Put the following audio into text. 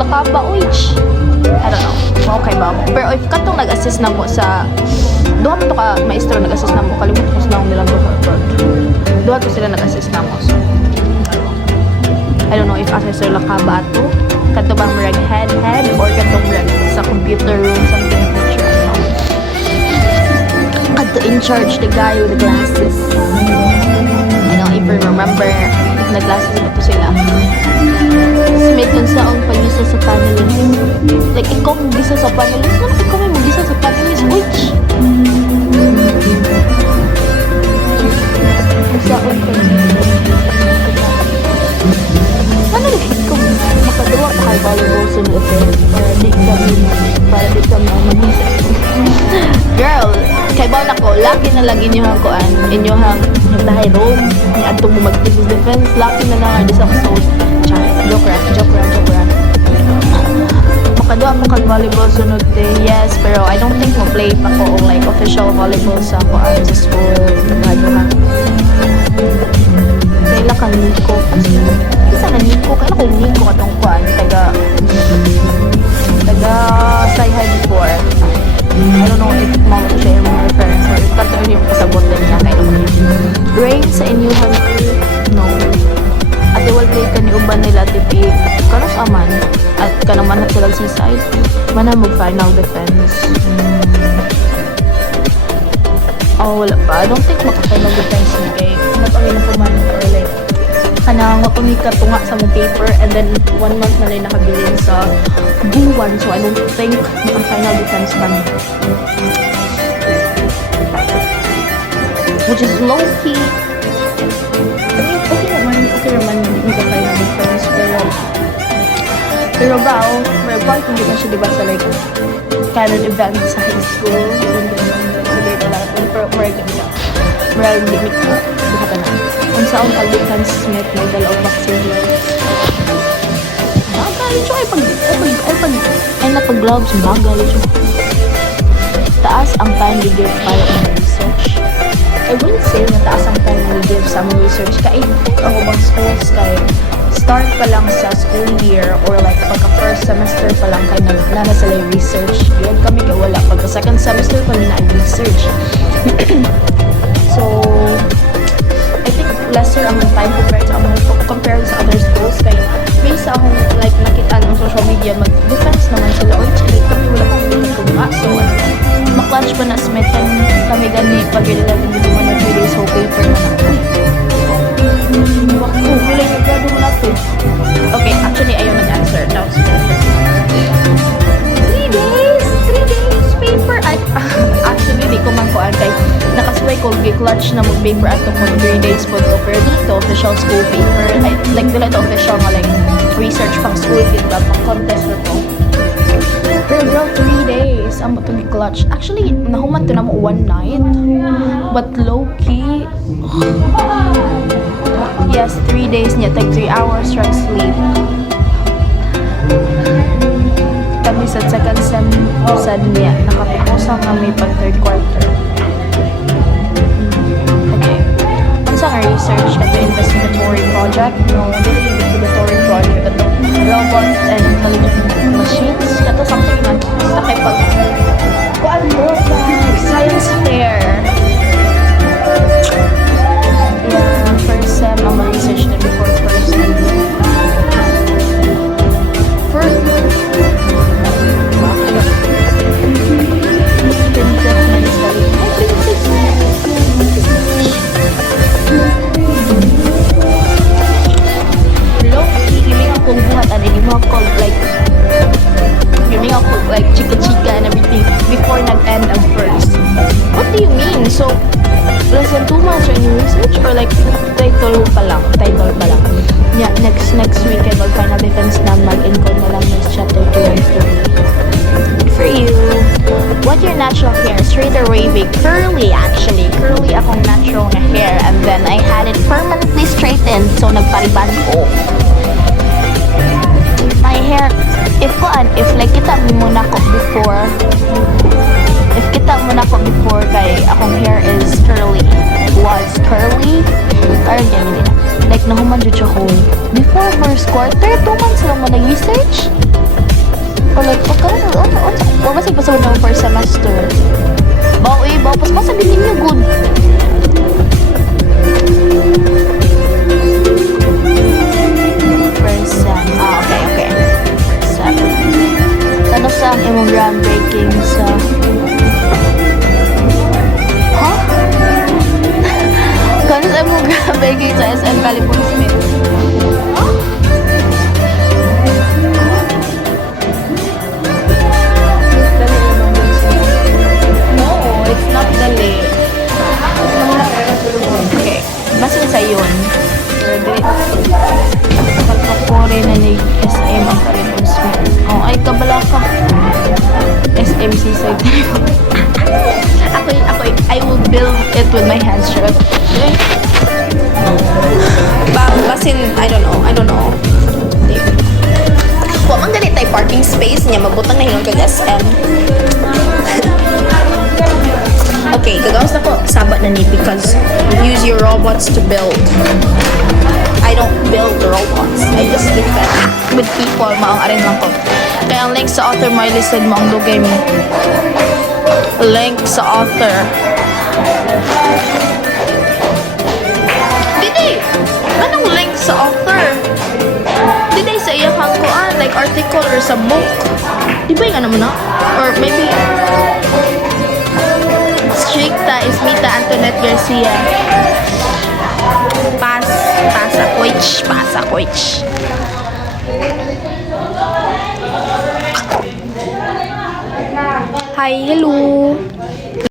lakaba, which I don't know. Okay ba? Pero if katong nag-assist na mo sa duha mo to ka maestro nag-assist na mo, kalimutan ko sa naong nilang duha to sila nag-assist na mo. So I don't know if asa sir lakaba ato kadto bang reg head or katong reg sa computer room something like that. Kadto in charge the guy with the glasses. I don't even remember nag-glasses na to sila. Smith kung saong pag-isa sa panelist. Like, ikaw mag-isa sa panelist. Ano ikaw may mag-isa sa panelist? Which? Saong pag-isa. Ano rin ikaw makadawa pa kay volleyball sa hotel para di ka mag-isa. Girl, kay ba na ko, laki na lang inyong kuan, inyong tahay room, ni atong mo mag-defense, laki na lang sa episode. Joke ra. Makadua ko kag volleyball sunod day, yes, pero I don't think mo play pa ko like official volleyball sa kuan sa school. Kadua. Kailan kang Nico? Isa na Nico, kailan ko Nico katong kuan, taga Sayhay before. I don't know if mama to siya yung mga reference or if kato yung kasabot din niya kay naman yun. Rain sa inyuhan no. At iwal play ka ni uban nila tipi kanos aman at kanaman at silang seaside mana mag final defense. Oh wala pa, I don't think maka-final defense ni kay napangin na puman or like kanang mapamika tunga sa mong paper and then 1 month na rin nakabilin sa buwan, so I don't think maka-final defense man, which is low-key okay naman hindi maka-final defense pero bao may part hindi na siya diba sa like canon event sa high school sabay na lang pero moral limit ka buka ka na kung saan pag-defense Smith may dalawang vaccine bagal ito ay napag-gloves bagal ito taas ang time we give para in research. I wouldn't say na taas ang time we give sa aming research kaya I think ako bang schools kay start pa lang sa school year or like pagka first semester pa lang kayo nana sila yung research yun kami kaya wala pagka second semester kami na research. So I think lesser ang time compared sa other schools kaya based sa akong like nakita ng social media mag-defense naman sila or like kami wala kang bilang kumaka so maklunch pa na Smith kami gani pag-11 hindi man na 3 days whole paper na wala yung grado mo natin. Okay, actually ayaw nag-answer that was 3 days paper actually di ko man kuan kay nakasway ko gi-clutch na mag-paper ato ko 3 days po ko pero dito official school paper like dila ito official nga like research pang school diba pang contest na to pero bro 3 days ang mo to gi-clutch actually nahuman to na mo 1 night but low-key yes 3 days niya tag 3 hours straight sleep kami sa second sem sad niya nakapuposang kami pag third quarter. Okay unsa nga research at the investigatory project no dili investigatory project at robots and intelligent machines kato something na sa kay pag kuan mo science fair yeah first sem ang research na before first sem chika-chika and everything before nag-end ang first. What do you mean? So, less than 2 months in your research or like title pa lang? Yeah, next weekend mag-final defense na mag-encode na lang yung chapter 2 and 3. Good for you. What your natural hair? Straight or wavy? Curly actually. Curly akong natural na hair and then I had it permanently straightened so nagpariban ko. My hair, if like kita mo na ko before kay akong hair is curly was curly karon yan din like nahuman jud siya ko before first quarter 2 months lang mo nag-research kay pasawad na first semester. Bawa pas-pasan din ninyo good. First sem. Okay. First sem. Ano sa ang imong groundbreaking sa... Huh? Kano sa imong groundbreaking sa SM California Smith? Huh? It's not dali. Okay. Basin sa yun. Pagkakore na ni SM ang California Smith. Oh, ay kabala ka. SM Seaside. I will build it with my hands, sure. Okay. Basin, I don't know. Kung man ganit ay parking space niya, mabutang na hingon kag SM. Okay, gagawas na ko sabat na ni because use your robots to build. I don't build robots. I just defend with people. Maong arin lang ko. Kaya ang link sa author mo, i-listed mo ang dugay mo. Link sa author. Didi! Anong link sa author? Didi sa iyang kuan, like article or sa book. Di ba yung ano mo na? Or maybe... Stricta is Mita Antoinette Garcia. Pasa Koich. Hi, hello.